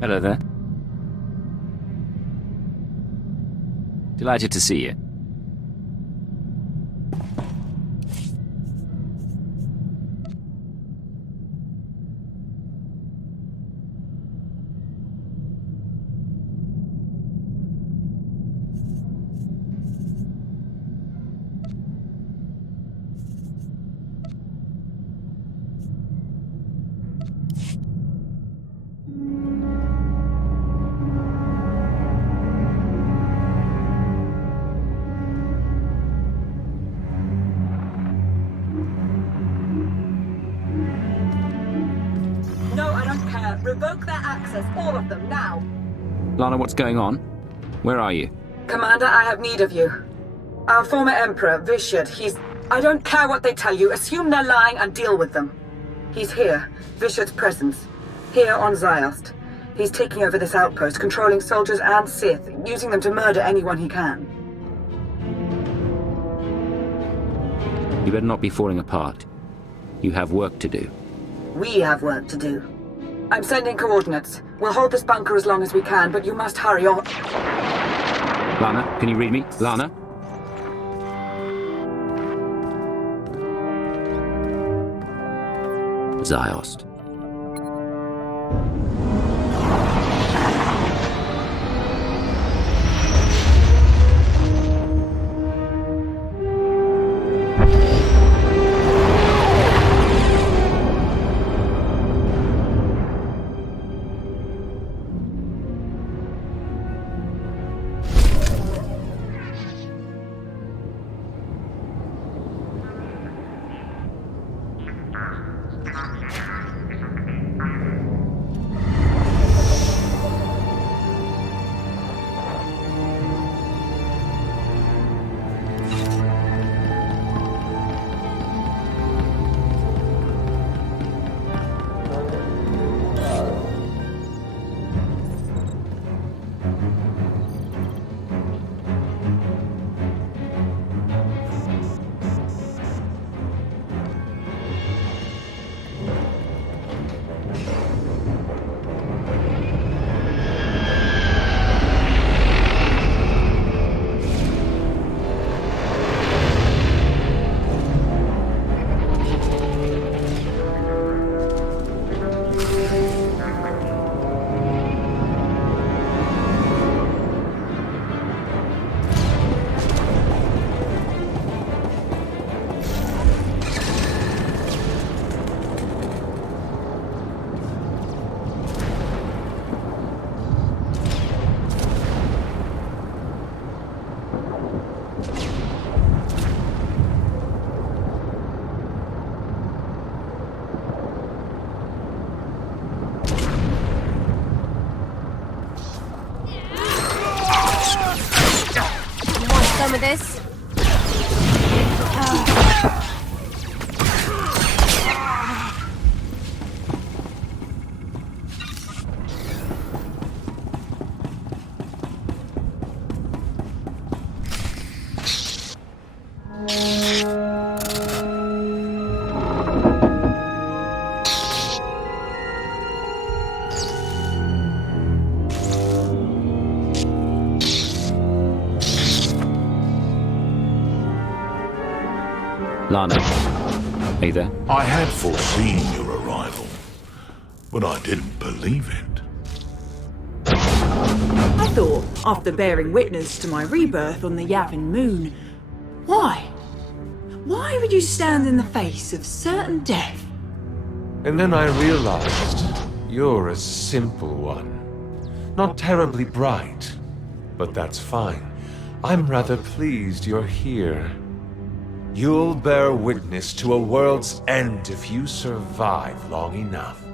Hello there. Delighted to see you. Revoke their access, all of them, now! Lana, what's going on? Where are you? Commander, I have need of you. Our former Emperor, Vishad, I don't care what they tell you, assume they're lying and deal with them. He's here, Vishad's presence. Here on Ziost. He's taking over this outpost, controlling soldiers and Sith, using them to murder anyone he can. You better not be falling apart. You have work to do. We have work to do. I'm sending coordinates. We'll hold this bunker as long as we can, but you must hurry or... Lana, can you read me? Lana? Ziost. Some of this. Lana, are you there? I had foreseen your arrival, but I didn't believe it. I thought, after bearing witness to my rebirth on the Yavin moon, why? Why would you stand in the face of certain death? And then I realized you're a simple one. Not terribly bright, but that's fine. I'm rather pleased you're here. You'll bear witness to a world's end if you survive long enough.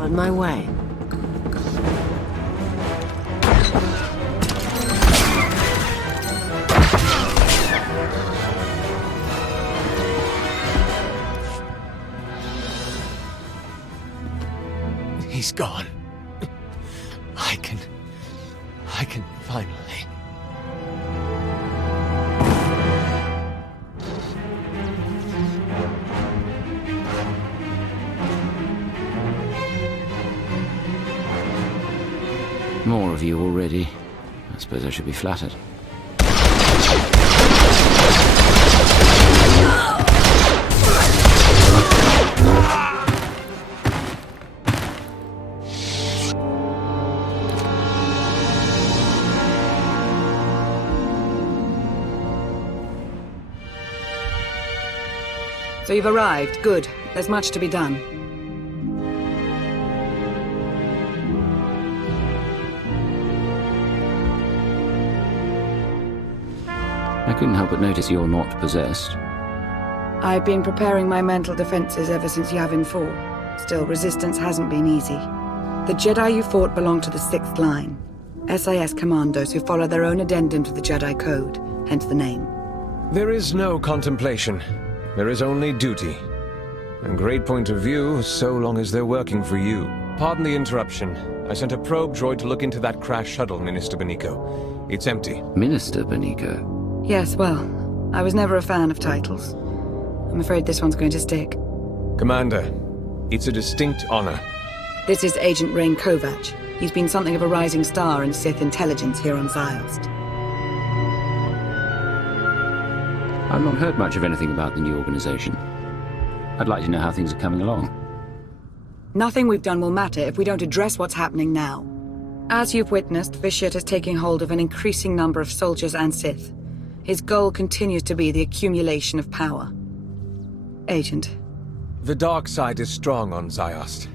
On my way. He's gone. I can finally... More of you already. I suppose I should be flattered. So you've arrived. Good. There's much to be done. I couldn't help but notice you're not possessed. I've been preparing my mental defenses ever since Yavin 4. Still, resistance hasn't been easy. The Jedi you fought belong to the 6th line. SIS commandos who follow their own addendum to the Jedi Code, hence the name. There is no contemplation. There is only duty. A great point of view, so long as they're working for you. Pardon the interruption. I sent a probe droid to look into that crash shuttle, Minister Benico. It's empty. Minister Benico? Yes, well, I was never a fan of titles. I'm afraid this one's going to stick. Commander, it's a distinct honor. This is Agent Rain Kovac. He's been something of a rising star in Sith intelligence here on Ziost. I've not heard much of anything about the new organization. I'd like to know how things are coming along. Nothing we've done will matter if we don't address what's happening now. As you've witnessed, Vitiate is taking hold of an increasing number of soldiers and Sith. His goal continues to be the accumulation of power. Agent. The dark side is strong on Ziost.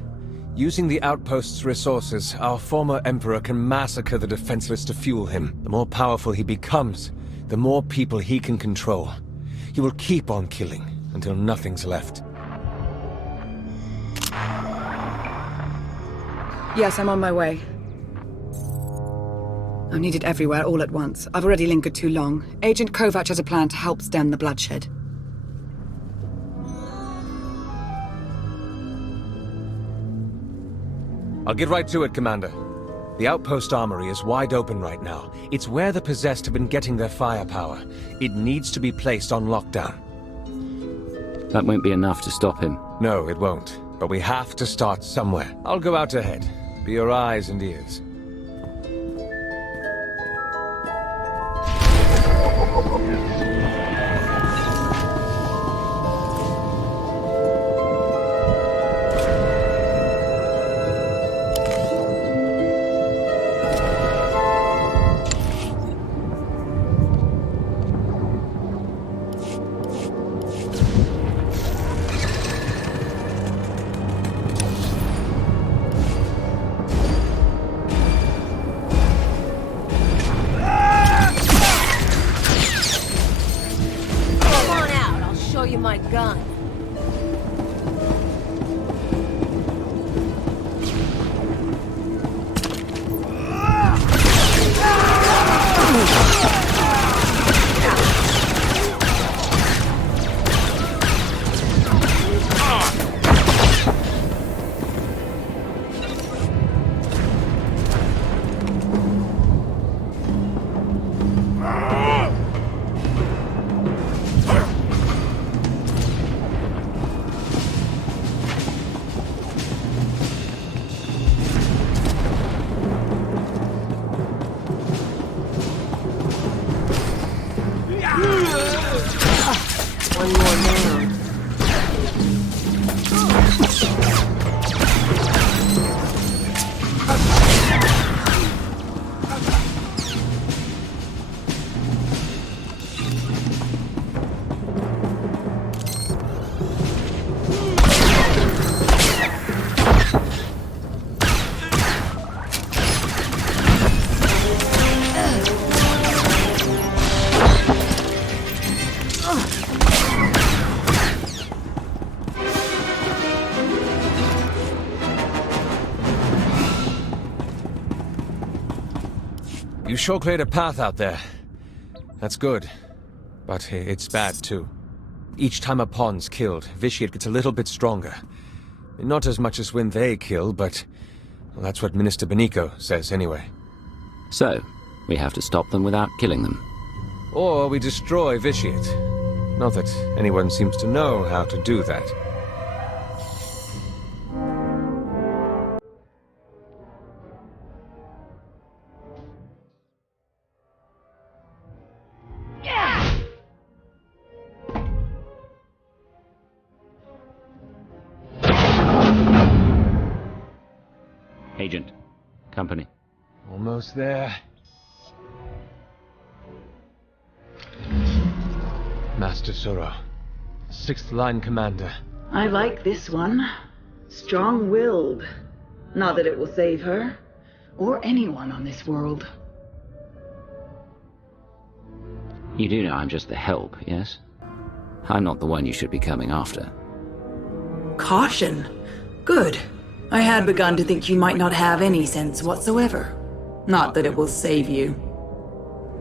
Using the outpost's resources, our former Emperor can massacre the defenseless to fuel him. The more powerful he becomes, the more people he can control. He will keep on killing until nothing's left. Yes, I'm on my way. I'm needed everywhere all at once. I've already lingered too long. Agent Kovac has a plan to help stem the bloodshed. I'll get right to it, Commander. The outpost armory is wide open right now. It's where the possessed have been getting their firepower. It needs to be placed on lockdown. That won't be enough to stop him. No, it won't. But we have to start somewhere. I'll go out ahead. Be your eyes and ears. My gun. You sure cleared a path out there. That's good. But it's bad, too. Each time a pawn's killed, Vitiate gets a little bit stronger. Not as much as when they kill, but Well, that's what Minister Benico says anyway. So, we have to stop them without killing them. Or we destroy Vitiate. Not that anyone seems to know how to do that. Agent. Company. Almost there. Master Soro, 6th Line Commander. I like this one. Strong-willed. Not that it will save her, or anyone on this world. You do know I'm just the help, yes? I'm not the one you should be coming after. Caution. Good. I had begun to think you might not have any sense whatsoever. Not that it will save you.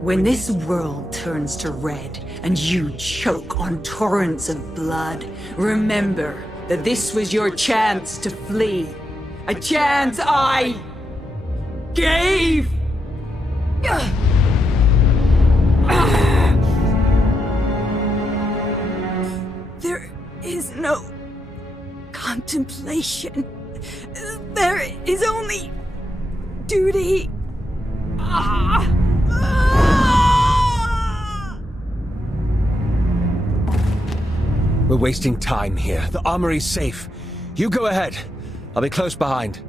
When this world turns to red and you choke on torrents of blood, remember that this was your chance to flee. A chance I gave! There is no contemplation. There is only duty. We're wasting time here. The armory's safe. You go ahead. I'll be close behind.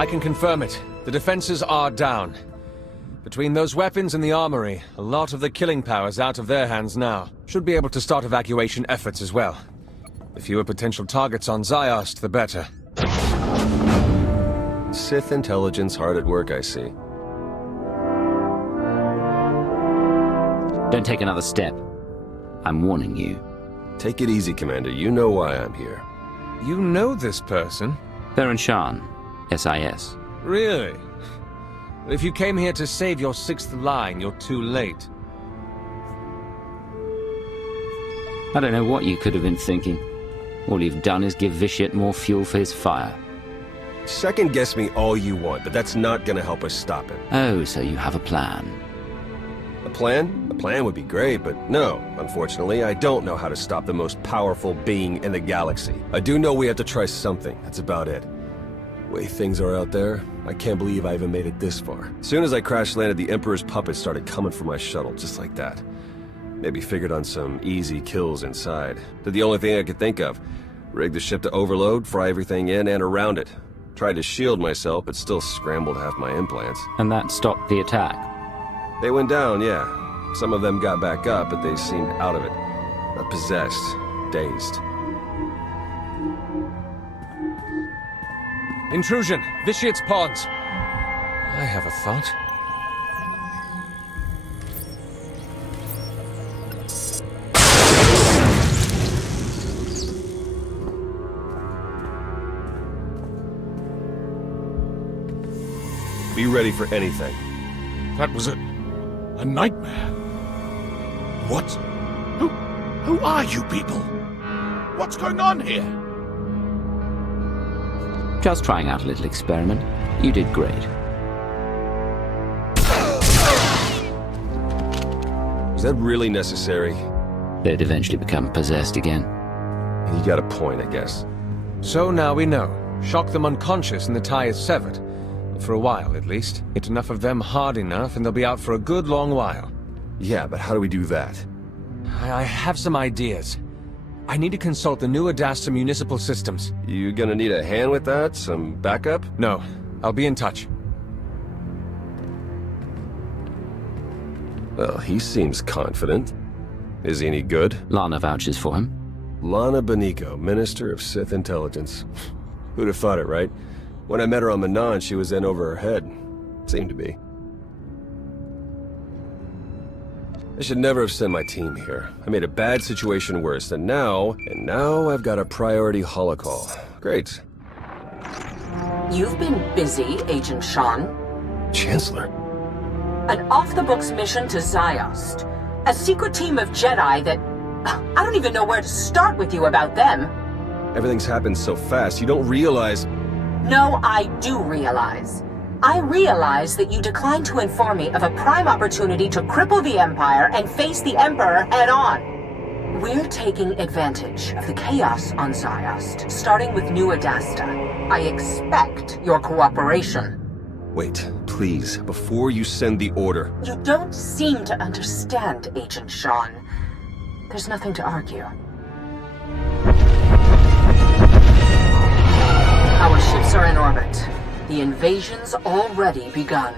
I can confirm it. The defenses are down. Between those weapons and the armory, a lot of the killing power's out of their hands now. Should be able to start evacuation efforts as well. The fewer potential targets on Ziost, the better. Sith intelligence hard at work, I see. Don't take another step. I'm warning you. Take it easy, Commander. You know why I'm here. You know this person? Theron Shan, SIS. Really? If you came here to save your sixth line, you're too late. I don't know what you could have been thinking. All you've done is give Vitiate more fuel for his fire. Second guess me all you want, but that's not gonna help us stop him. Oh, so you have a plan. A plan? A plan would be great, but no. Unfortunately, I don't know how to stop the most powerful being in the galaxy. I do know we have to try something. That's about it. The way things are out there, I can't believe I even made it this far. As soon as I crash landed, the Emperor's puppets started coming for my shuttle, just like that. Maybe figured on some easy kills inside. Did the only thing I could think of. Rig the ship to overload, fry everything in and around it. Tried to shield myself, but still scrambled half my implants. And that stopped the attack? They went down, yeah. Some of them got back up, but they seemed out of it. Possessed. Dazed. Intrusion! Vitiate's pawns! I have a thought. Be ready for anything. That was a nightmare. What? Who are you people? What's going on here? Just trying out a little experiment. You did great. Is that really necessary? They'd eventually become possessed again. You got a point, I guess. So now we know. Shock them unconscious and the tie is severed. For a while, at least. Hit enough of them hard enough and they'll be out for a good long while. Yeah, but how do we do that? I have some ideas. I need to consult the new Adasta municipal systems. You gonna need a hand with that? Some backup? No. I'll be in touch. Well, he seems confident. Is he any good? Lana vouches for him. Lana Beniko, Minister of Sith Intelligence. Who'd have thought it, right? When I met her on Manon, she was in over her head. Seemed to be. I should never have sent my team here. I made a bad situation worse, and now I've got a priority holocall. Great. You've been busy, Agent Shan. Chancellor. An off-the-books mission to Ziost. A secret team of Jedi that... I don't even know where to start with you about them. Everything's happened so fast, you don't realize... No, I do realize. I realize that you declined to inform me of a prime opportunity to cripple the Empire and face the Emperor head-on. We're taking advantage of the chaos on Ziost, starting with New Adasta. I expect your cooperation. Wait, please, before you send the order. You don't seem to understand, Agent Shan. There's nothing to argue. Our ships are in orbit. The invasion's already begun.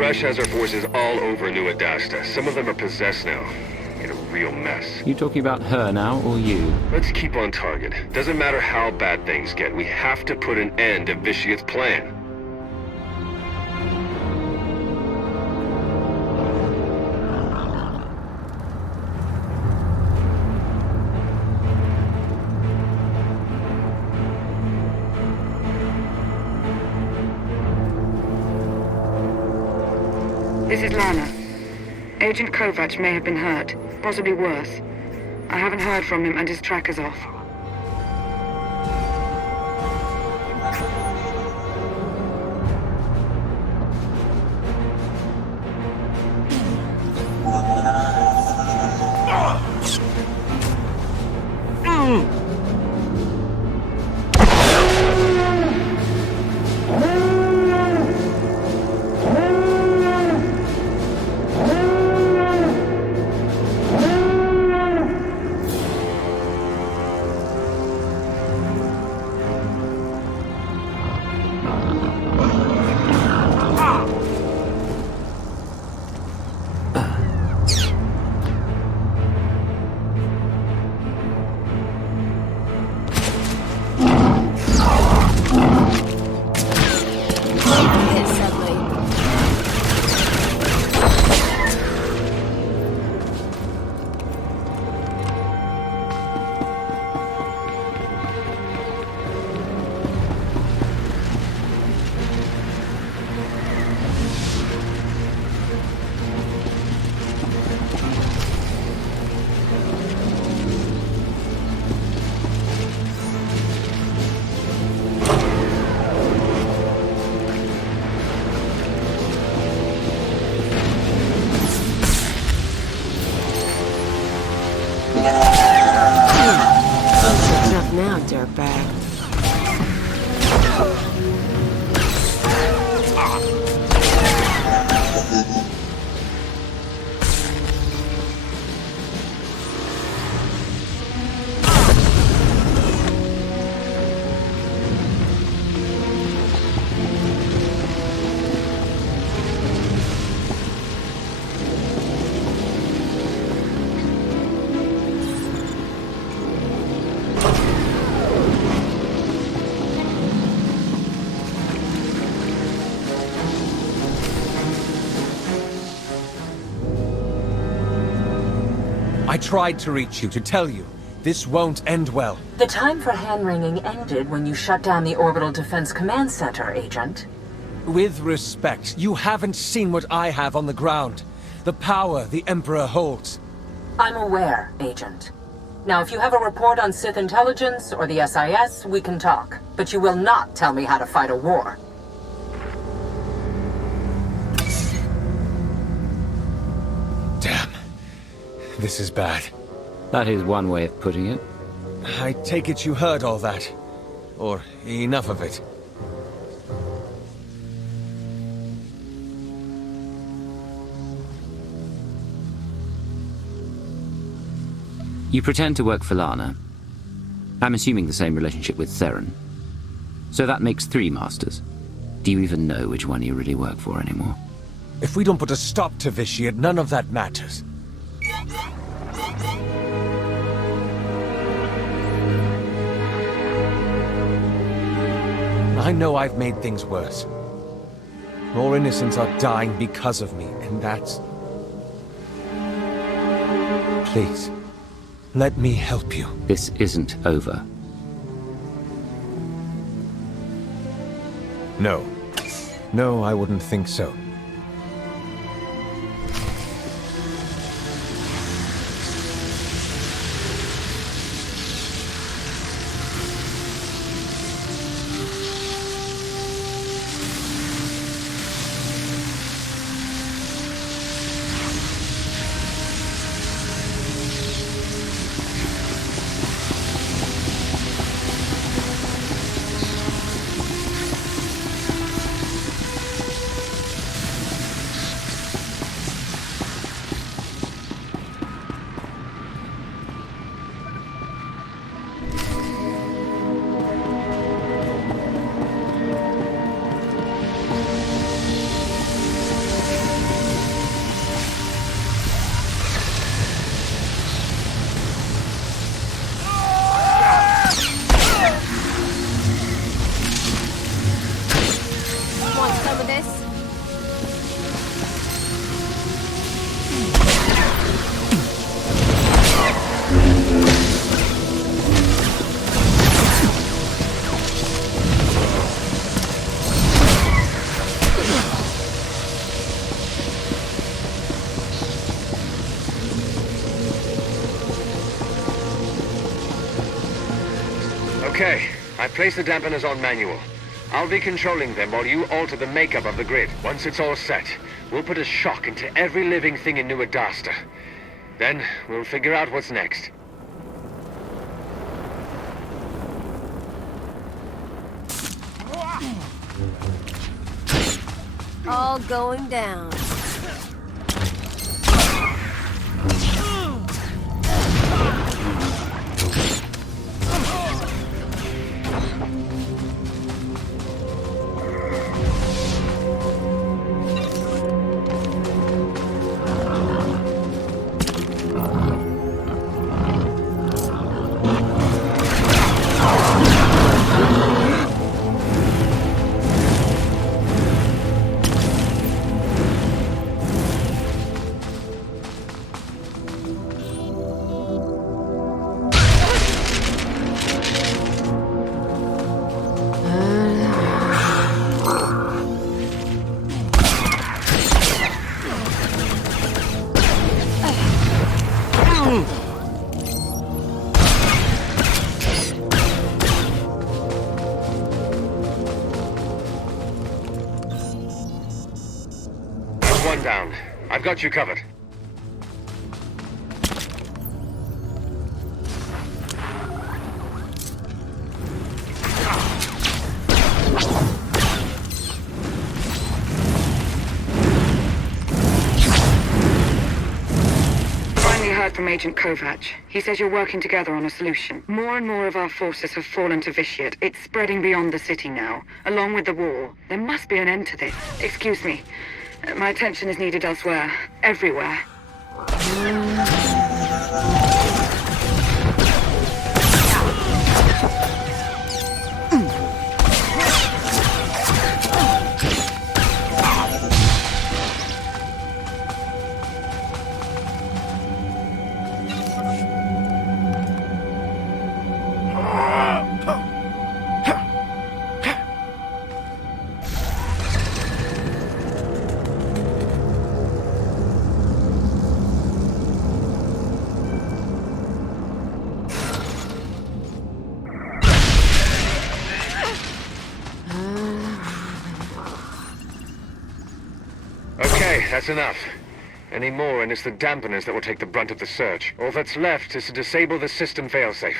Resh has our forces all over New Adasta. Some of them are possessed now. In a real mess. You talking about her now, or you? Let's keep on target. Doesn't matter how bad things get, we have to put an end to Vitiat's plan. This is Lana. Agent Kovac may have been hurt, possibly worse. I haven't heard from him and his tracker's off. Now, dirtbag. I tried to reach you, to tell you. This won't end well. The time for hand-wringing ended when you shut down the Orbital Defense Command Center, Agent. With respect, you haven't seen what I have on the ground. The power the Emperor holds. I'm aware, Agent. Now, if you have a report on Sith intelligence or the SIS, we can talk. But you will not tell me how to fight a war. Damn. This is bad. That is one way of putting it. I take it you heard all that. Or enough of it. You pretend to work for Lana. I'm assuming the same relationship with Theron. So that makes 3 masters. Do you even know which one you really work for anymore? If we don't put a stop to Vitiat, none of that matters. I know I've made things worse. More innocents are dying because of me, and that's... Please, let me help you. This isn't over. No. No, I wouldn't think so. Okay, I placed the dampeners on manual. I'll be controlling them while you alter the makeup of the grid. Once it's all set, we'll put a shock into every living thing in New Adasta. Then, we'll figure out what's next. All going down. One down. I've got you covered. Finally heard from Agent Kovac. He says you're working together on a solution. More and more of our forces have fallen to Vitiate. It's spreading beyond the city now, along with the war. There must be an end to this. Excuse me. My attention is needed elsewhere. Everywhere. That's enough. Any more and it's the dampeners that will take the brunt of the surge. All that's left is to disable the system failsafe.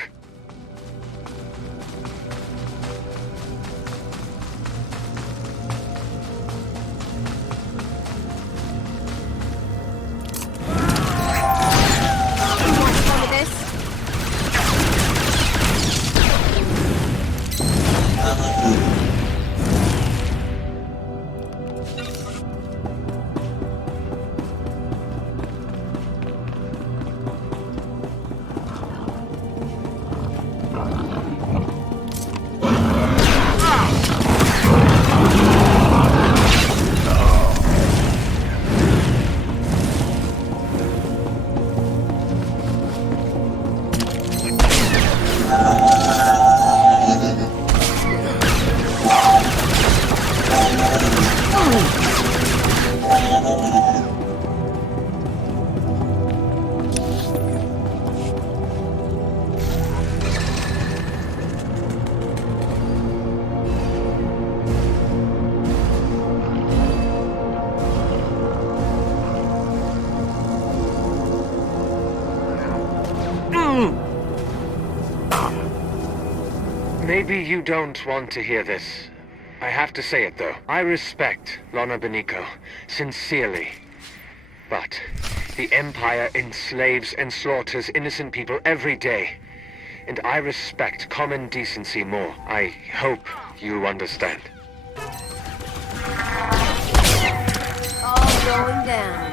Maybe you don't want to hear this. I have to say it, though. I respect Lona Beniko, sincerely. But the Empire enslaves and slaughters innocent people every day. And I respect common decency more. I hope you understand. All going down.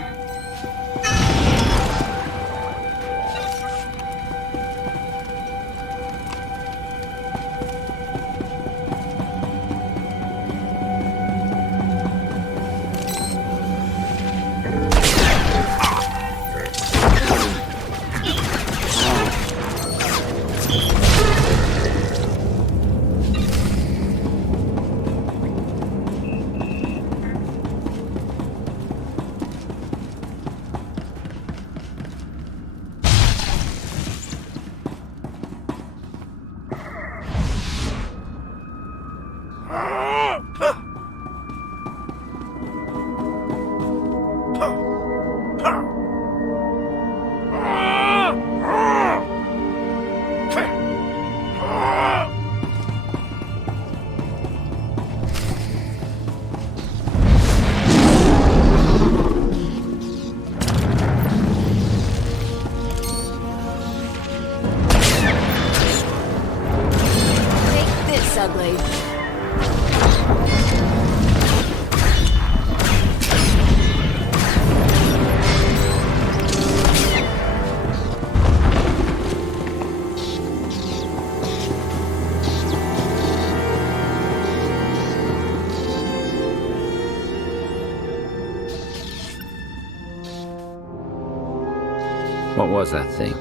What was that thing?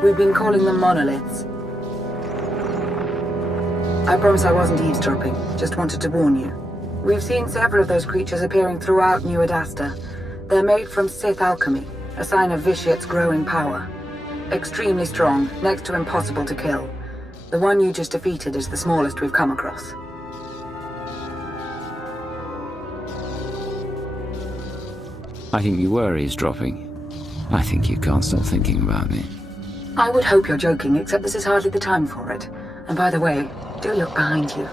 We've been calling them monoliths. I promise I wasn't eavesdropping. Just wanted to warn you. We've seen several of those creatures appearing throughout New Adasta. They're made from Sith alchemy, a sign of Vitiat's growing power. Extremely strong, next to impossible to kill. The one you just defeated is the smallest we've come across. I think you were eavesdropping. I think you can't stop thinking about me. I would hope you're joking, except this is hardly the time for it. And by the way, do look behind you.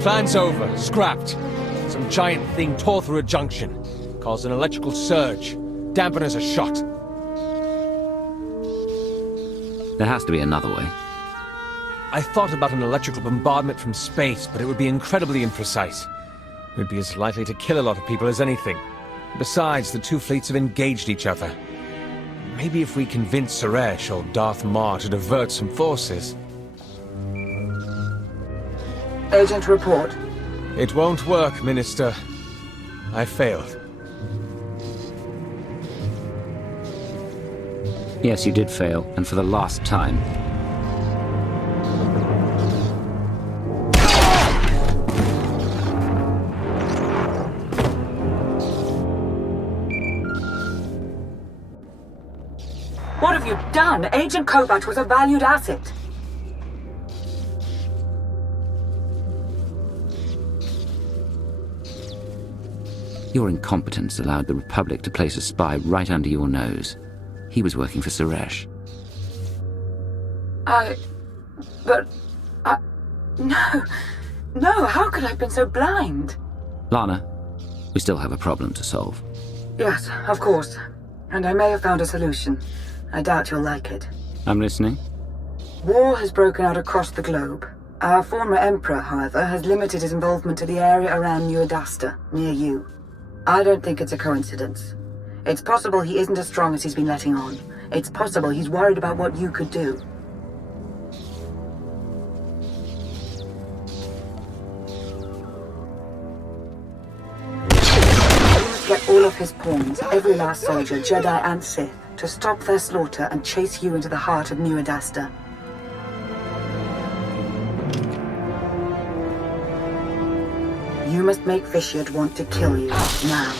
Plan's over. Scrapped. Some giant thing tore through a junction. Caused an electrical surge. Dampeners are shot. There has to be another way. I thought about an electrical bombardment from space, but it would be incredibly imprecise. It would be as likely to kill a lot of people as anything. Besides, the two fleets have engaged each other. Maybe if we convince Suresh or Darth Mar to divert some forces. Agent, report. It won't work, Minister. I failed. Yes, you did fail, and for the last time. What have you done? Agent Kovac was a valued asset. Your incompetence allowed the Republic to place a spy right under your nose. He was working for Suresh. No, how could I have been so blind? Lana, we still have a problem to solve. Yes, of course. And I may have found a solution. I doubt you'll like it. I'm listening. War has broken out across the globe. Our former Emperor, however, has limited his involvement to the area around New Adasta, near you. I don't think it's a coincidence. It's possible he isn't as strong as he's been letting on. It's possible he's worried about what you could do. You must get all of his pawns, every last soldier, Jedi and Sith, to stop their slaughter and chase you into the heart of New Adasta. You must make Vitiat want to kill you, now.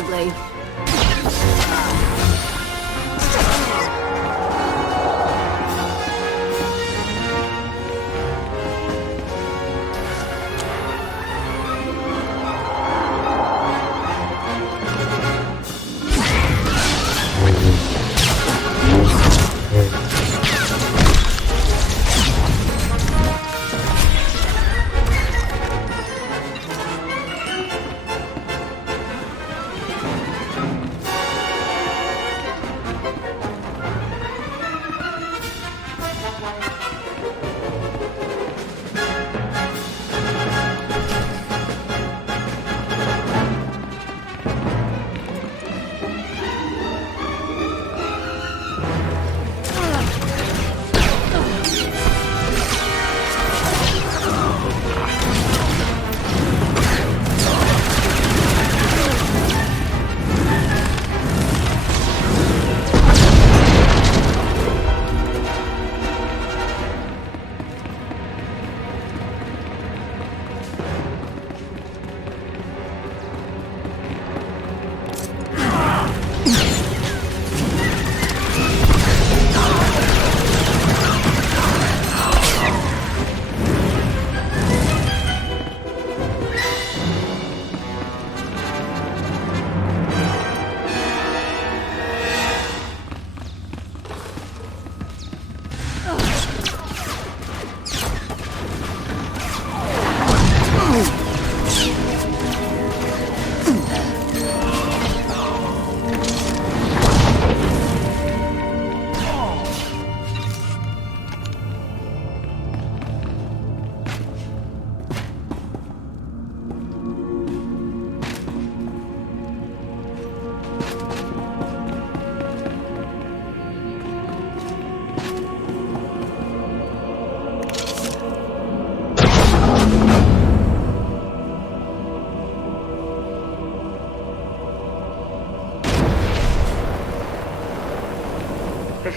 ugly.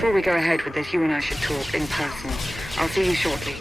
Before we go ahead with this, you and I should talk in person. I'll see you shortly.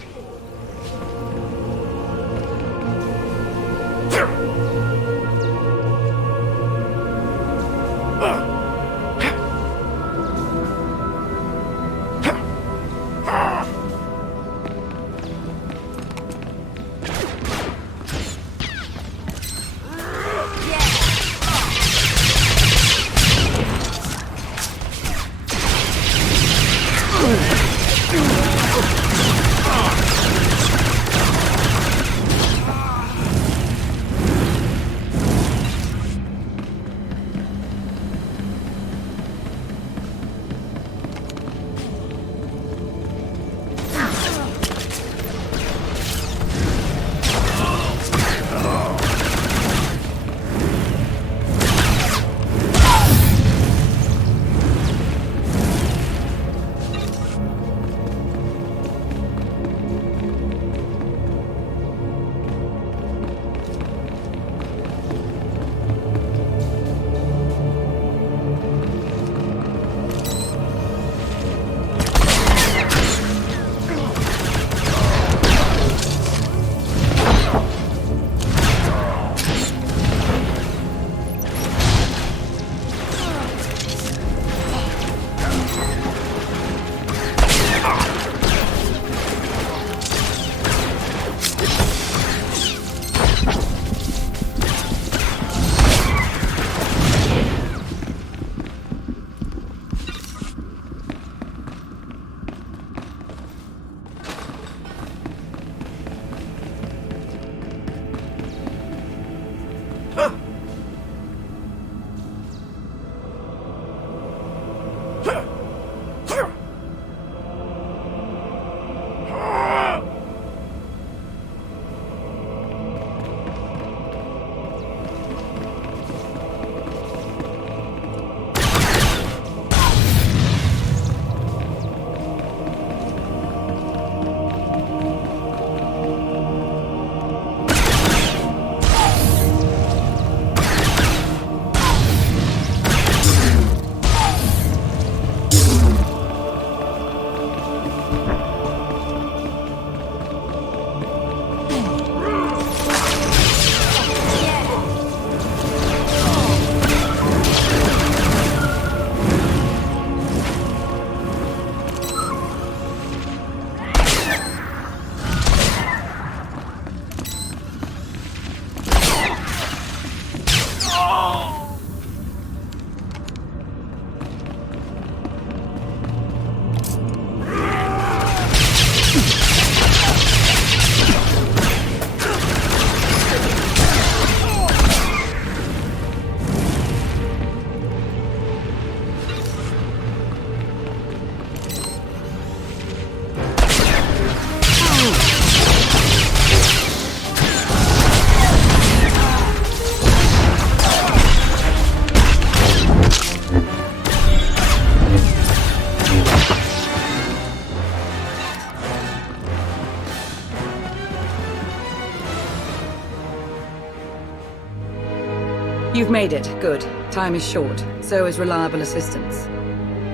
You've made it. Good. Time is short. So is reliable assistance.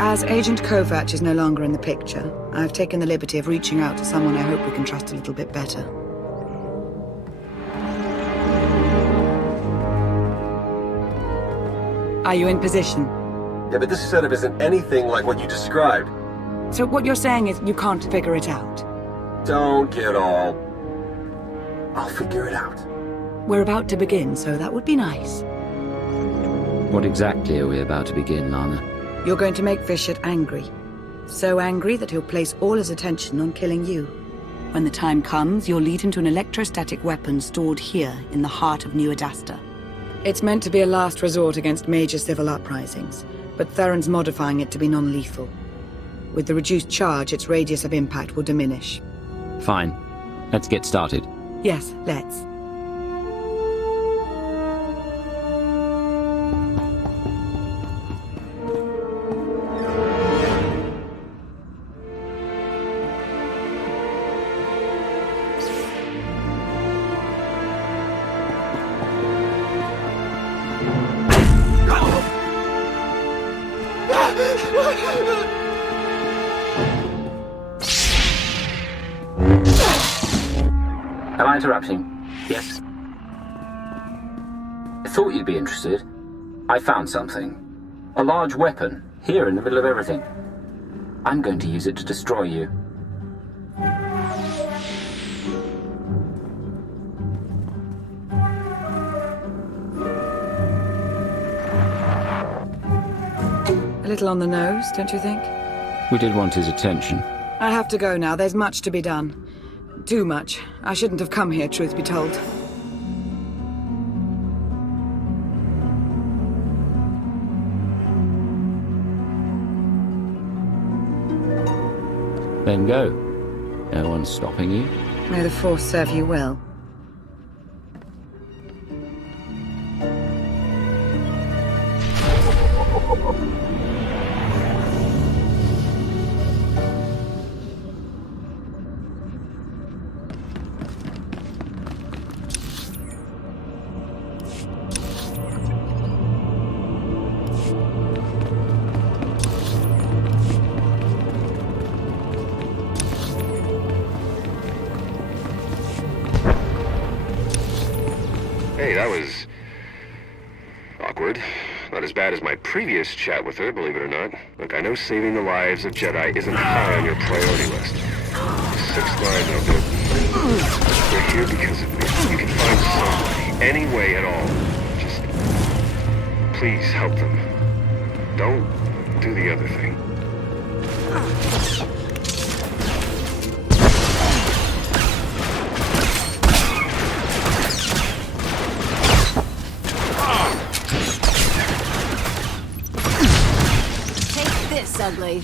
As Agent Kovac is no longer in the picture, I've taken the liberty of reaching out to someone I hope we can trust a little bit better. Are you in position? Yeah, but this setup isn't anything like what you described. So what you're saying is you can't figure it out? Don't get all... I'll figure it out. We're about to begin, so that would be nice. What exactly are we about to begin, Lana? You're going to make Vishad angry. So angry that he'll place all his attention on killing you. When the time comes, you'll lead him to an electrostatic weapon stored here in the heart of New Adasta. It's meant to be a last resort against major civil uprisings, but Theron's modifying it to be non-lethal. With the reduced charge, its radius of impact will diminish. Fine. Let's get started. Yes, let's. Am I interrupting? Yes? I thought you'd be interested. I found something. A large weapon, here in the middle of everything. I'm going to use it to destroy you. A little on the nose, don't you think? We did want his attention. I have to go now. There's much to be done. Too much. I shouldn't have come here, truth be told. Then go. No one's stopping you. May the Force serve you well. Hey, that was... awkward. Not as bad as my previous chat with her, believe it or not. Look, I know saving the lives of Jedi isn't high on your priority list. 6th-9 out there. We're here because of me. You can find somebody, any way at all. Just... please help them. Don't do the other thing. Ugly.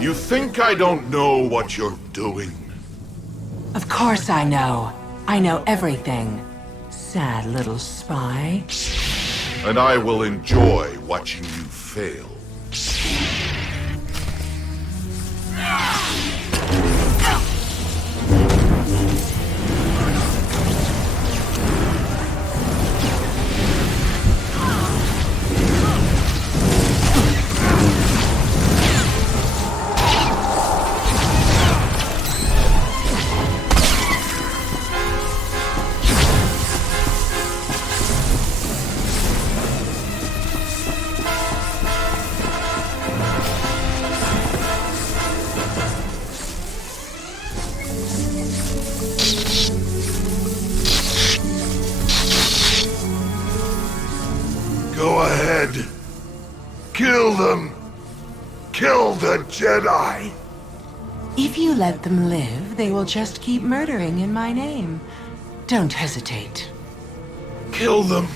You think I don't know what you're doing? Of course I know. I know everything. Sad little spy. And I will enjoy watching you fail. Kill the Jedi! If you let them live, they will just keep murdering in my name. Don't hesitate. Kill them.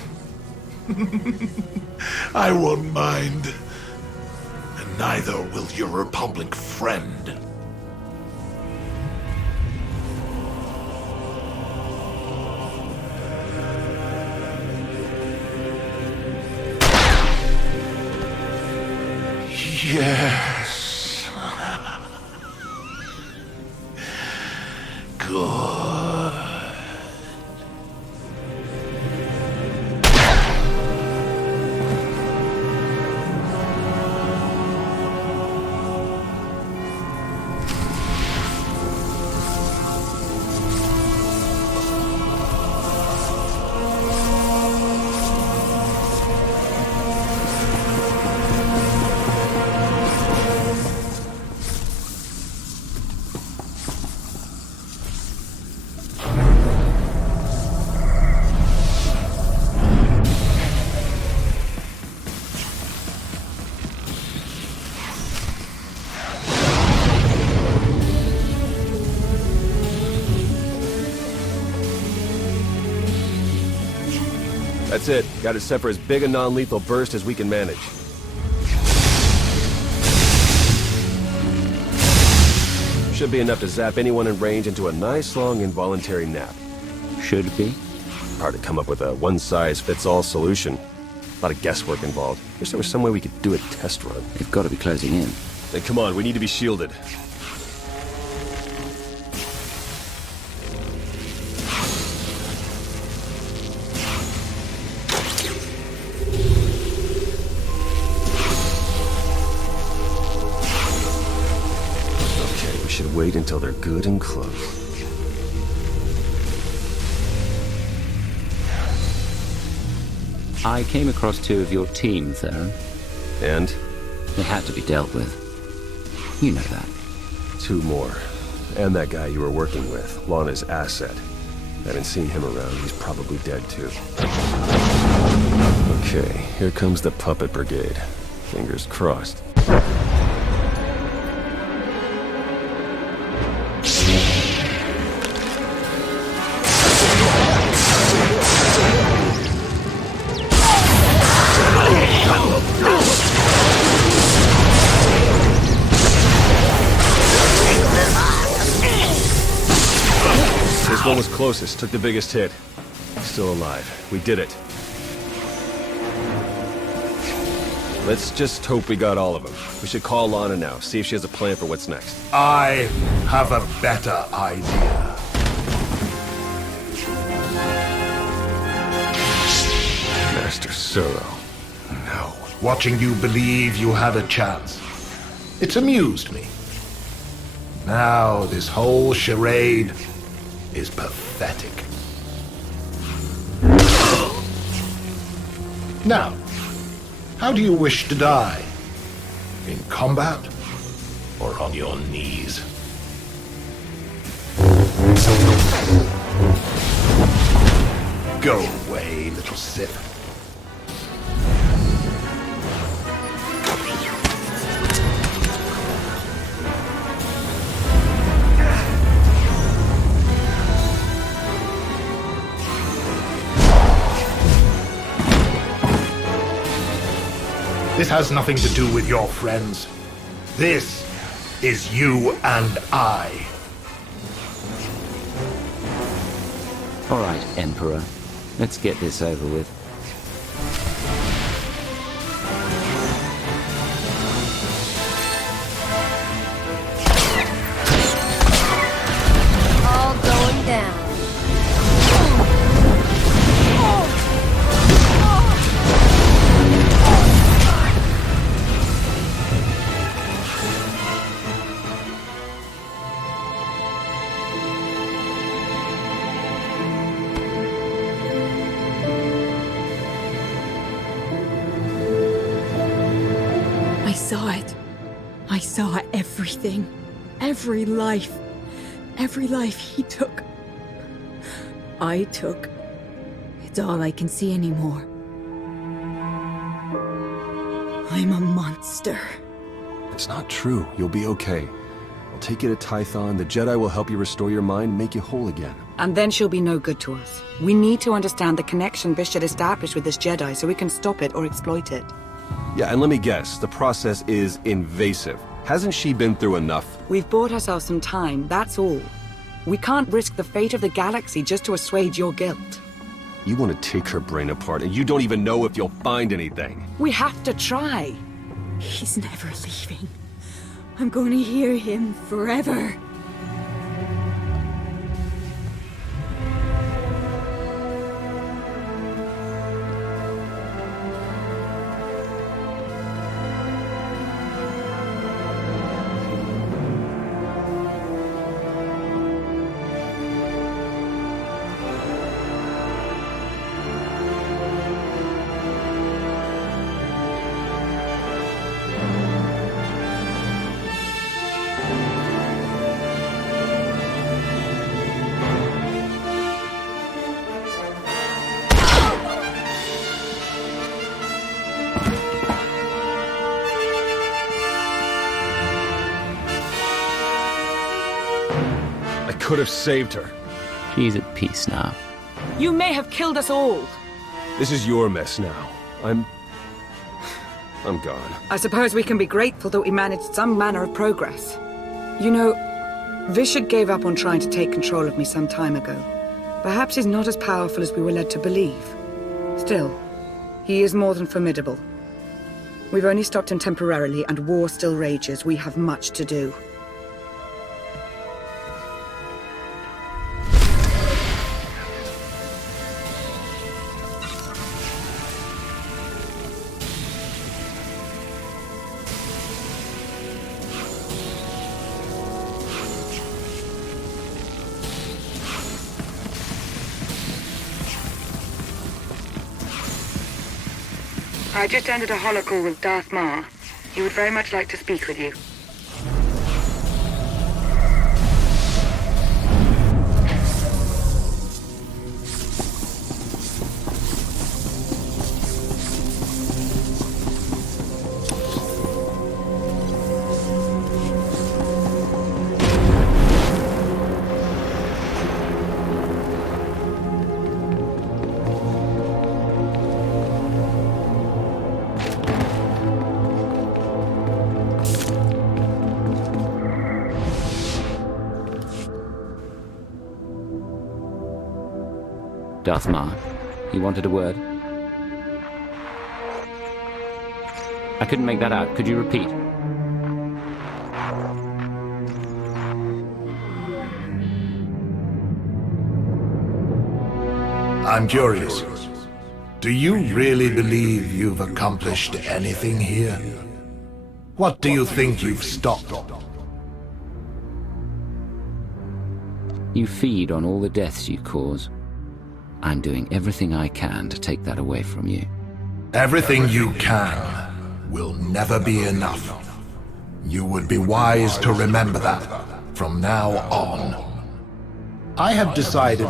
I won't mind. And neither will your Republic friend. Yes. Good. That's it. Got it set for as big a non-lethal burst as we can manage. Should be enough to zap anyone in range into a nice long involuntary nap. Should be. Hard to come up with a one-size-fits-all solution. A lot of guesswork involved. Wish there was some way we could do a test run. They've got to be closing in. Then come on, we need to be shielded. Should wait until they're good and close. I came across 2 of your team, Theron. And? They had to be dealt with. You know that. 2 more. And that guy you were working with, Lana's asset. Haven't seen him around. He's probably dead, too. Okay, here comes the puppet brigade. Fingers crossed. This one was closest, took the biggest hit. Still alive. We did it. Let's just hope we got all of them. We should call Lana now, see if she has a plan for what's next. I have a better idea. Master Sorrow. No. Watching you believe you had a chance. It's amused me. Now this whole charade is pathetic. Now, how do you wish to die? In combat or on your knees? Go away, little Sith. This has nothing to do with your friends. This is you and I. All right, Emperor. Let's get this over with. All going down. I saw everything. Every life he took. I took. It's all I can see anymore. I'm a monster. It's not true. You'll be okay. I'll take you to Tython. The Jedi will help you restore your mind, make you whole again. And then she'll be no good to us. We need to understand the connection Bishop established with this Jedi so we can stop it or exploit it. Yeah, and let me guess, the process is invasive. Hasn't she been through enough? We've bought ourselves some time, that's all. We can't risk the fate of the galaxy just to assuage your guilt. You want to take her brain apart, and you don't even know if you'll find anything. We have to try. He's never leaving. I'm going to hear him forever. Could have saved her. She's at peace now. You may have killed us all. This is your mess now. I'm gone. I suppose we can be grateful that we managed some manner of progress. You know, Vishad gave up on trying to take control of me some time ago. Perhaps he's not as powerful as we were led to believe. Still, he is more than formidable. We've only stopped him temporarily, and war still rages. We have much to do. I just ended a holocall with Darth Ma. He would very much like to speak with you. Darth Ma, he wanted a word. I couldn't make that out. Could you repeat? I'm curious. Do you really believe you've accomplished anything here? What do you think you've stopped? You feed on all the deaths you cause. I'm doing everything I can to take that away from you. Everything you can will never be enough. You would be wise to remember that from now on. I have decided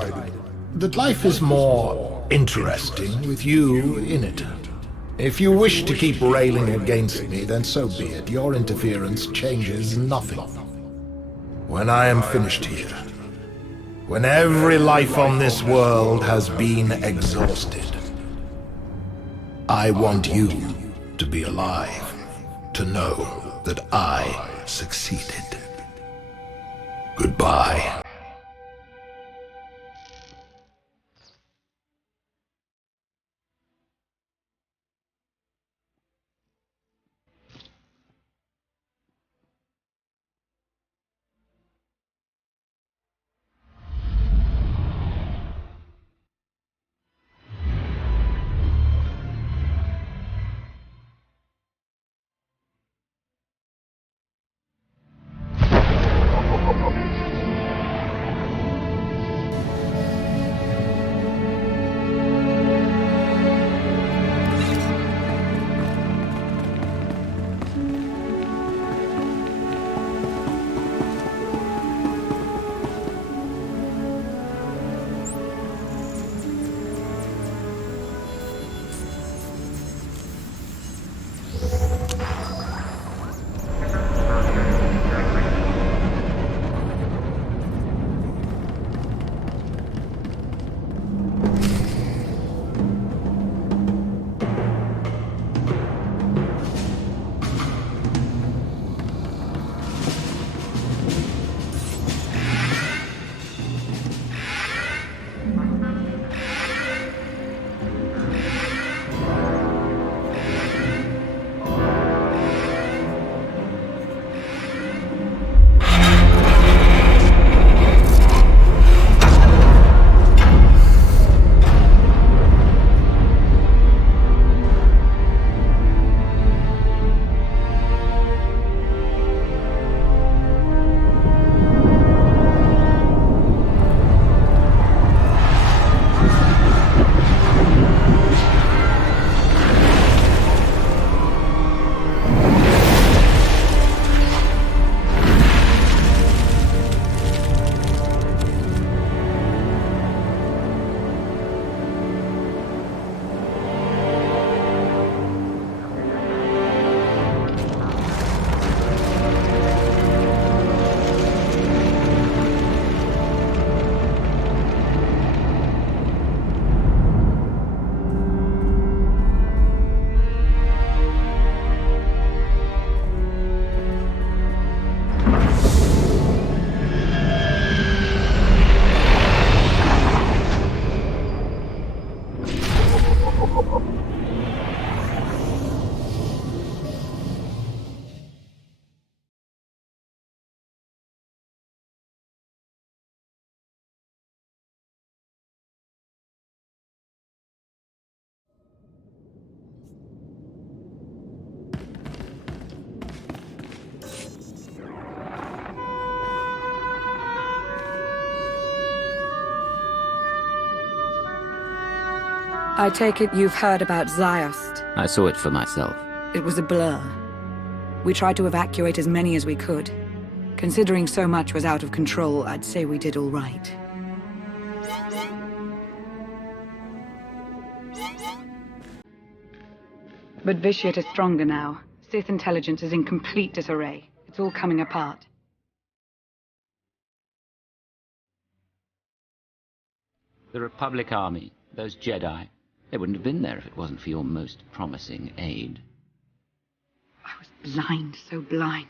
that life is more interesting with you in it. If you wish to keep railing against me, then so be it. Your interference changes nothing. When I am finished here, when every life on this world has been exhausted, I want you to be alive, to know that I succeeded. Goodbye. I take it you've heard about Ziost. I saw it for myself. It was a blur. We tried to evacuate as many as we could. Considering so much was out of control, I'd say we did all right. But Vitiate is stronger now. Sith intelligence is in complete disarray. It's all coming apart. The Republic Army, those Jedi, they wouldn't have been there if it wasn't for your most promising aid. I was blind, so blind.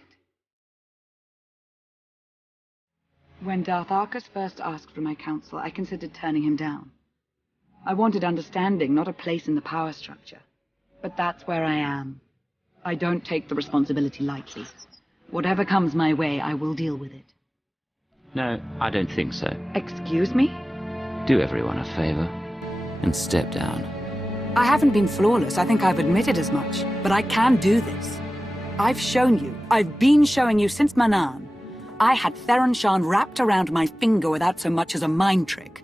When Darth Arcus first asked for my counsel, I considered turning him down. I wanted understanding, not a place in the power structure. But that's where I am. I don't take the responsibility lightly. Whatever comes my way, I will deal with it. No, I don't think so. Excuse me? Do everyone a favor and step down. I haven't been flawless. I think I've admitted as much. But I can do this. I've shown you. I've been showing you since Manan. I had Theron Shan wrapped around my finger without so much as a mind trick.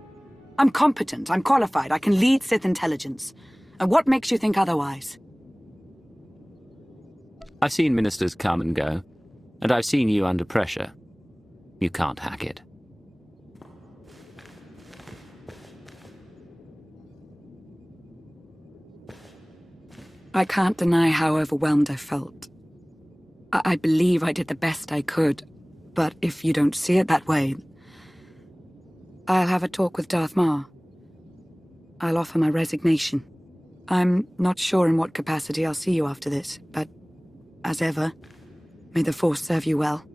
I'm competent. I'm qualified. I can lead Sith intelligence. And what makes you think otherwise? I've seen ministers come and go, and I've seen you under pressure. You can't hack it. I can't deny how overwhelmed I felt. I believe I did the best I could, but if you don't see it that way, I'll have a talk with Darth Maul. I'll offer my resignation. I'm not sure in what capacity I'll see you after this, but as ever, may the Force serve you well.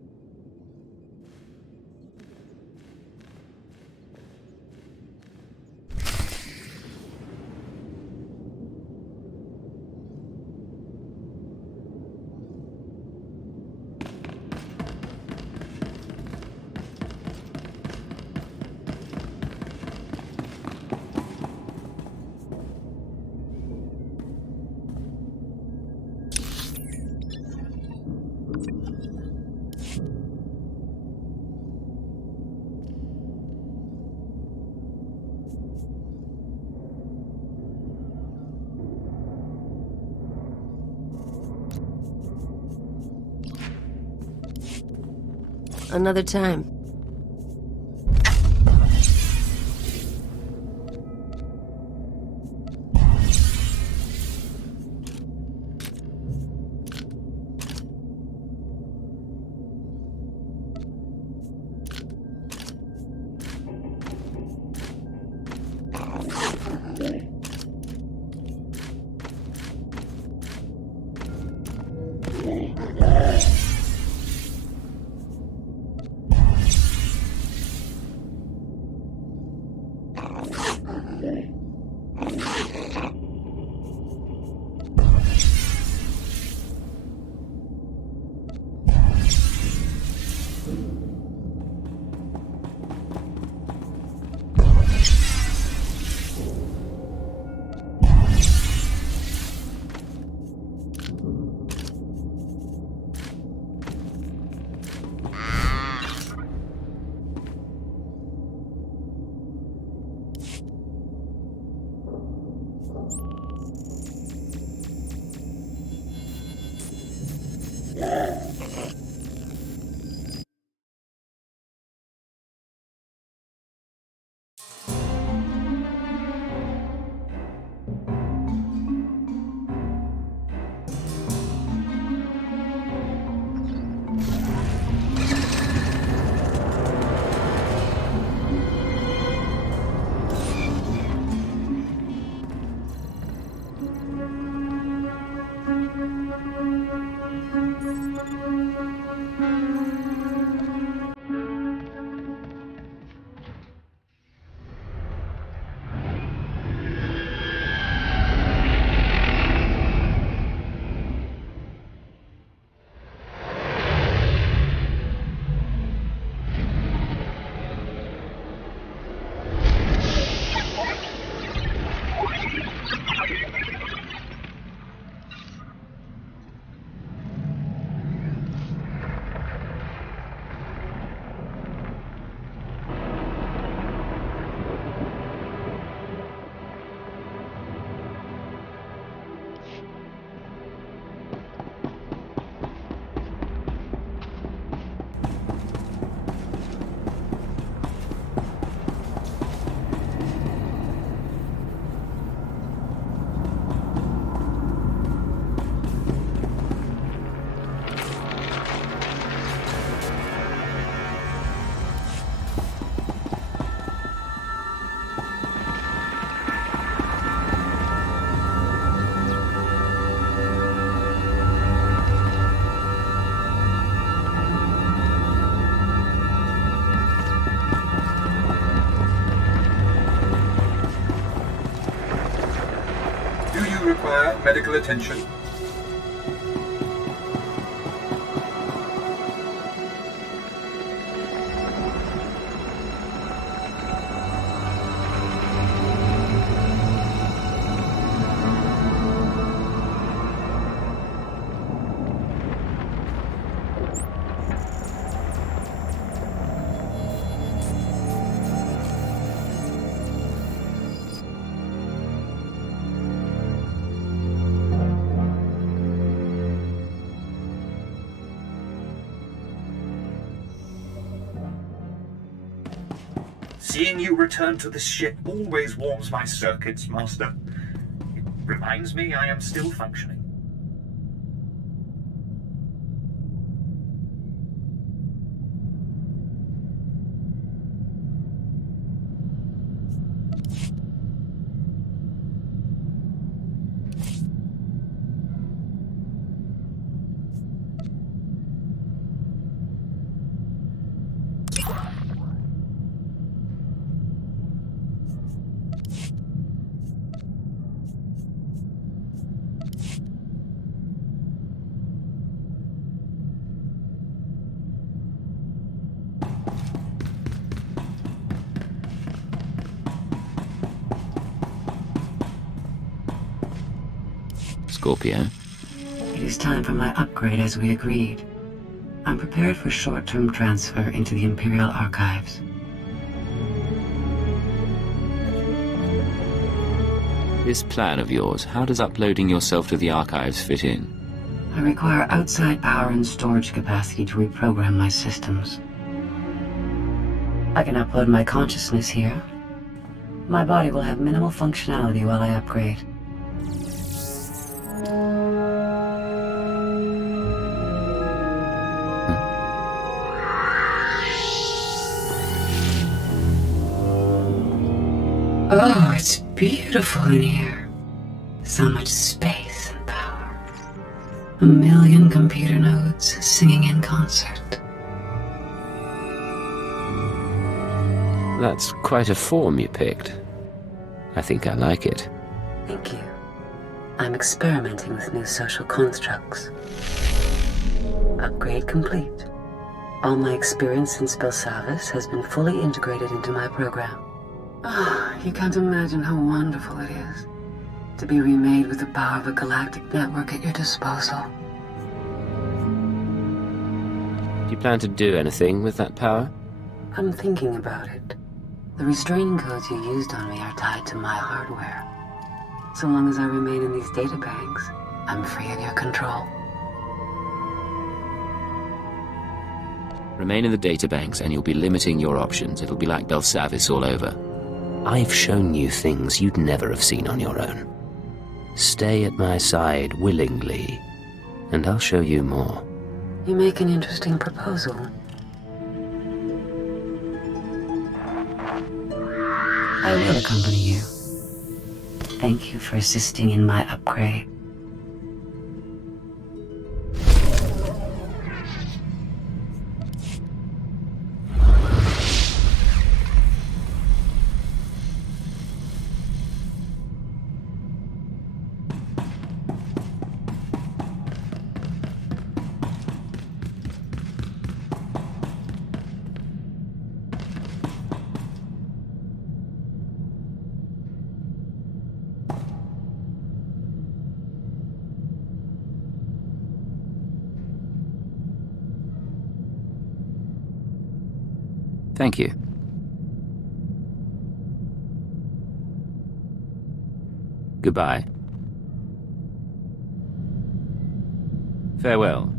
Another time. medical attention. Seeing you return to this ship always warms my circuits, Master. It reminds me I am still functioning. Scorpio. It is time for my upgrade as we agreed. I'm prepared for short-term transfer into the Imperial archives. This plan of yours, how does uploading yourself to the archives fit in? I require outside power and storage capacity to reprogram my systems. I can upload my consciousness here. My body will have minimal functionality while I upgrade. Oh, it's beautiful in here. So much space and power. A million computer nodes singing in concert. That's quite a form you picked. I think I like it. Thank you. I'm experimenting with new social constructs. Upgrade complete. All my experience in Spacebrain has been fully integrated into my program. Ah, you can't imagine how wonderful it is to be remade with the power of a galactic network at your disposal. Do you plan to do anything with that power? I'm thinking about it. The restraining codes you used on me are tied to my hardware. So long as I remain in these databanks, I'm free of your control. Remain in the databanks and you'll be limiting your options. It'll be like Belsavis all over. I've shown you things you'd never have seen on your own. Stay at my side willingly, and I'll show you more. You make an interesting proposal. I will accompany you. Thank you for assisting in my upgrade. Thank you. Goodbye. Farewell.